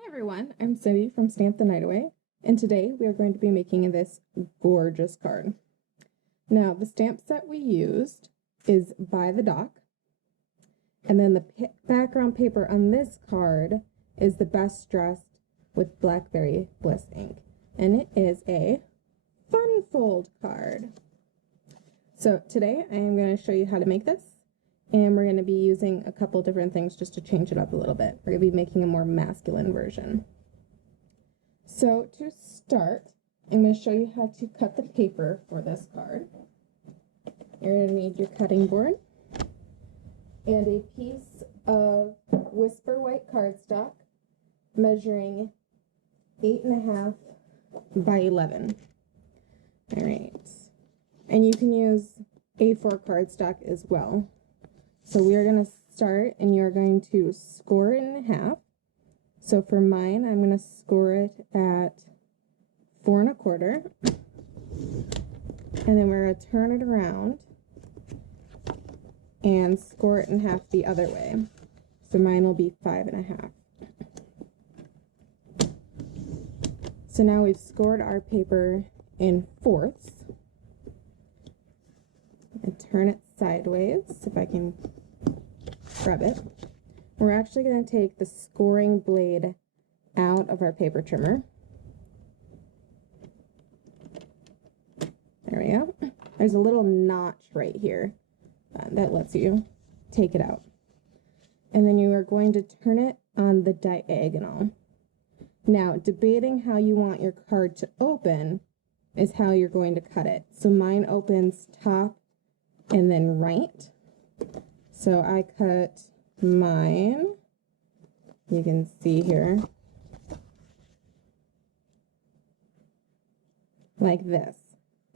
Hi everyone, I'm Cindy from Stamp the Night Away, and today we are going to be making this gorgeous card. Now, the stamp set we used is by the dock, and then the background paper on this card is the Best Dressed with Blackberry Bliss ink, and it is a fun fold card. So today I am going to show you how to make this, and we're going to be using a couple different things just to change it up a little bit. We're going to be making a more masculine version. So to start, I'm going to show you how to cut the paper for this card. You're going to need your cutting board and a piece of Whisper White cardstock measuring 8.5 by 11. All right. And you can use A4 cardstock as well. So we are going to start, and you're going to score it in half. So for mine, I'm going to score it at 4 1/4. And then we're going to turn it around and score it in half the other way. So mine will be 5 1/2. So now we've scored our paper in fourths. And turn it sideways, if I can grab it. We're actually going to take the scoring blade out of our paper trimmer. There we go. There's a little notch right here that lets you take it out. And then you are going to turn it on the diagonal. Now, debating how you want your card to open is how you're going to cut it. So mine opens top and then right. So I cut mine, you can see here, like this.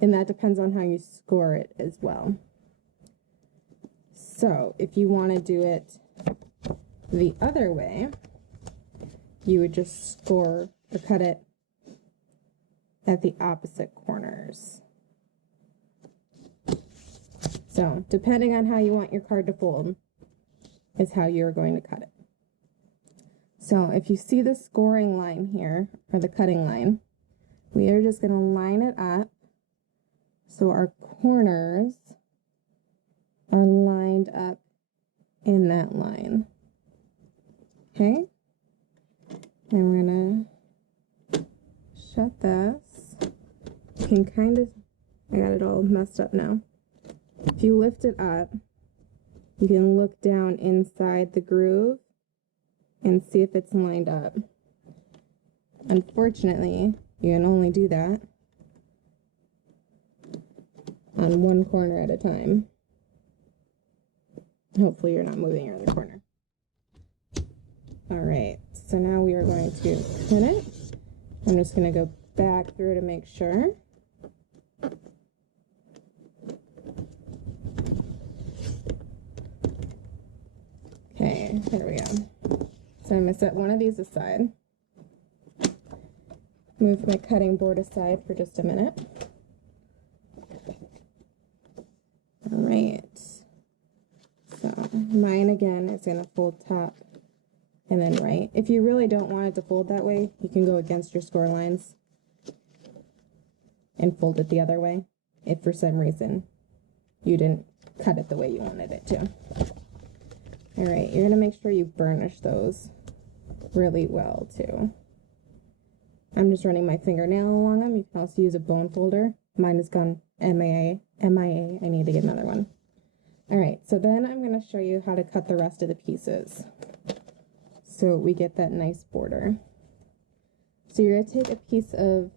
And that depends on how you score it as well. So if you want to do it the other way, you would just score or cut it at the opposite corners. So, depending on how you want your card to fold is how you're going to cut it. So, if you see the scoring line here, or the cutting line, we are just going to line it up so our corners are lined up in that line. Okay? And we're going to shut this. You can kind of, I got it all messed up now. If you lift it up, you can look down inside the groove and see if it's lined up. Unfortunately, you can only do that on one corner at a time. Hopefully you're not moving your other corner. All right, so now we are going to pin it. I'm just going to go back through to make sure. Okay, there we go. So I'm going to set one of these aside. Move my cutting board aside for just a minute. All right. So mine again is going to fold top and then right. If you really don't want it to fold that way, you can go against your score lines and fold it the other way if for some reason you didn't cut it the way you wanted it to. All right, you're going to make sure you burnish those really well, too. I'm just running my fingernail along them. You can also use a bone folder. Mine has gone MIA. I need to get another one. All right, so then I'm going to show you how to cut the rest of the pieces so we get that nice border. So you're going to take a piece of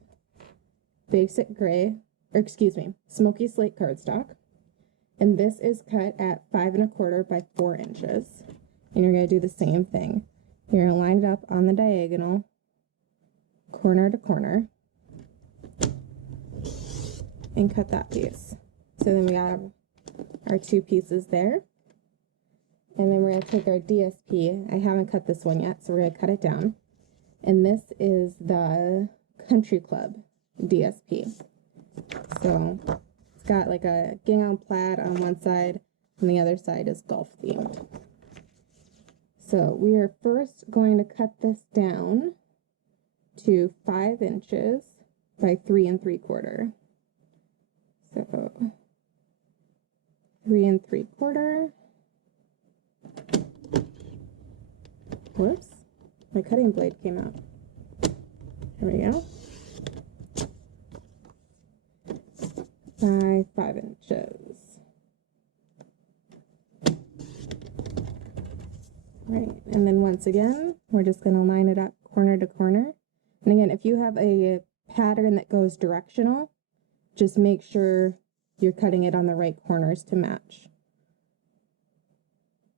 basic gray, or excuse me, Smoky Slate cardstock. And this is cut at 5 1/4 by 4 inches. And you're going to do the same thing. You're going to line it up on the diagonal, corner to corner, and cut that piece. So then we have our two pieces there. And then we're going to take our DSP. I haven't cut this one yet, so we're going to cut it down. And this is the Country Club DSP. So got like a gingham plaid on one side and the other side is golf themed. So we are first going to cut this down to 5 inches by 3 3/4. So 3 3/4. Whoops, my cutting blade came out. There we go. By 5 inches. Right, and then once again, we're just going to line it up corner to corner. And again, if you have a pattern that goes directional, just make sure you're cutting it on the right corners to match.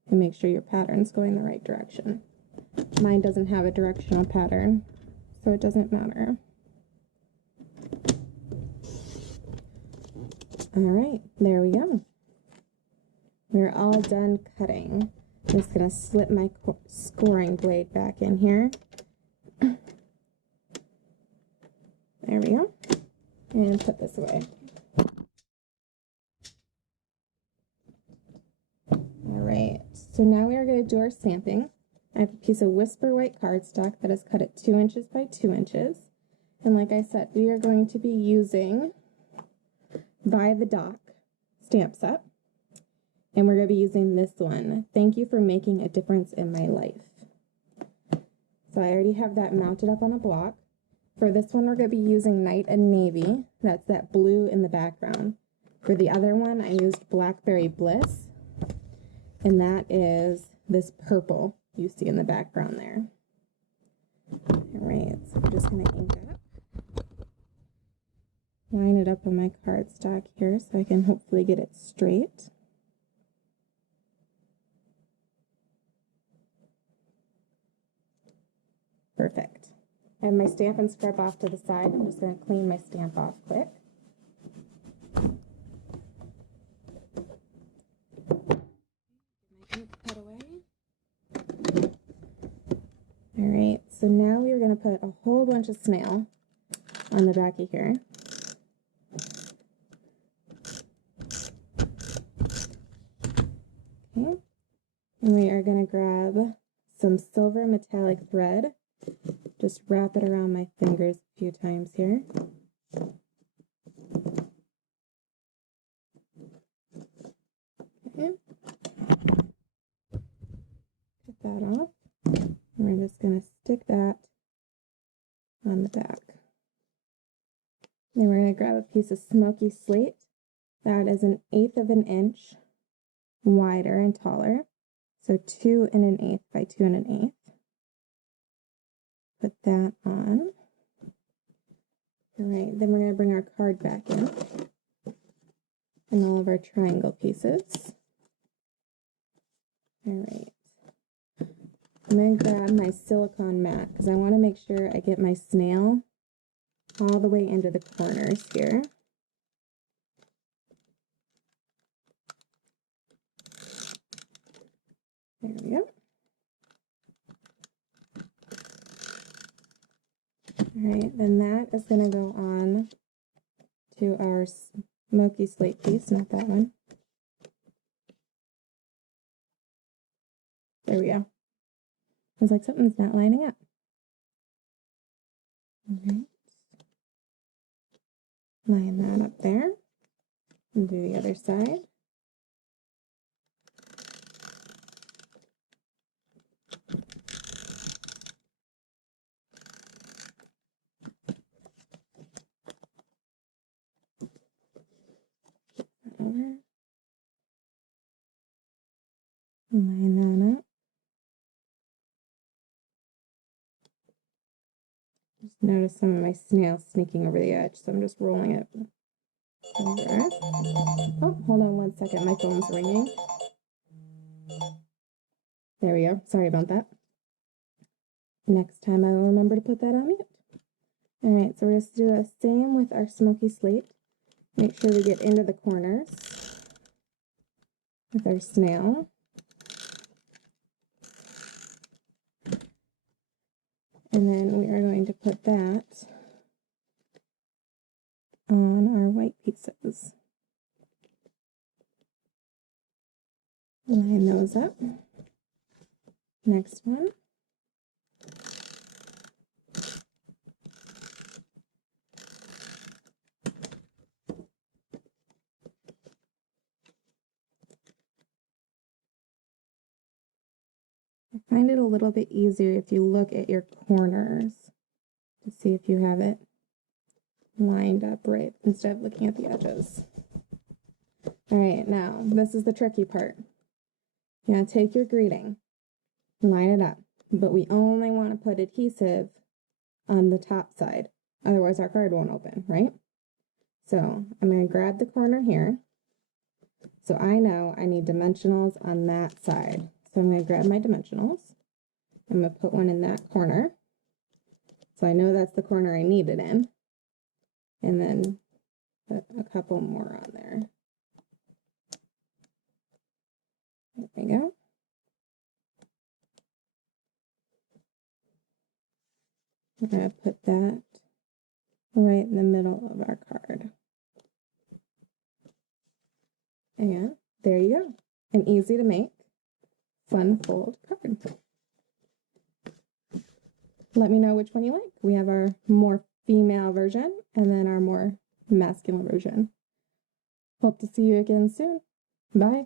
And make sure your pattern's going the right direction. Mine doesn't have a directional pattern, so it doesn't matter. All right, there we go. We're all done cutting. I'm just going to slip my scoring blade back in here. There we go. And put this away. All right, so now we are going to do our stamping. I have a piece of Whisper White cardstock that is cut at 2 inches by 2 inches. And like I said, we are going to be using By the Dock stamp set. And we're going to be using this one. Thank you for making a difference in my life. So I already have that mounted up on a block. For this one, we're going to be using Night and Navy. That's that blue in the background. For the other one, I used Blackberry Bliss. And that is this purple you see in the background there. All right, so I'm just going to ink it up. Line it up on my cardstock here so I can hopefully get it straight. Perfect. I have my stamp and scrub off to the side. I'm just going to clean my stamp off quick. My ink put away. All right, so now we are going to put a whole bunch of Snail on the back of here. Okay, and we are going to grab some silver metallic thread. Just wrap it around my fingers a few times here. Okay. Cut that off. And we're just going to stick that on the back. Then we're going to grab a piece of Smoky Slate. That is 1/8 of an inch wider and taller. So 2 1/8 by 2 1/8. Put that on. All right, then we're going to bring our card back in and all of our triangle pieces. All right. I'm going to grab my silicone mat because I want to make sure I get my snail all the way into the corners here. There we go. All right, then that is going to go on to our Smoky Slate piece, not that one. There we go. It's like something's not lining up. All right. Line that up there. And do the other side. Over. Line that up. Just notice some of my snail sneaking over the edge, so I'm just rolling it over. Oh, hold on one second. My phone's ringing. There we go. Sorry about that. Next time I will remember to put that on mute. All right, so we're just do the same with our Smoky Slate. Make sure we get into the corners with our snail. And then we are going to put that on our white pieces. Line those up. Next one. I find it a little bit easier if you look at your corners to see if you have it lined up right instead of looking at the edges. All right, now this is the tricky part. You're going to take your greeting, line it up, but we only want to put adhesive on the top side. Otherwise our card won't open, right? So I'm going to grab the corner here. So I know I need dimensionals on that side. So I'm going to grab my dimensionals. I'm going to put one in that corner. So I know that's the corner I need it in. And then put a couple more on there. There we go. We're going to put that right in the middle of our card. And there you go. An easy to make, fun fold card. Let me know which one you like. We have our more female version and then our more masculine version. Hope to see you again soon. Bye.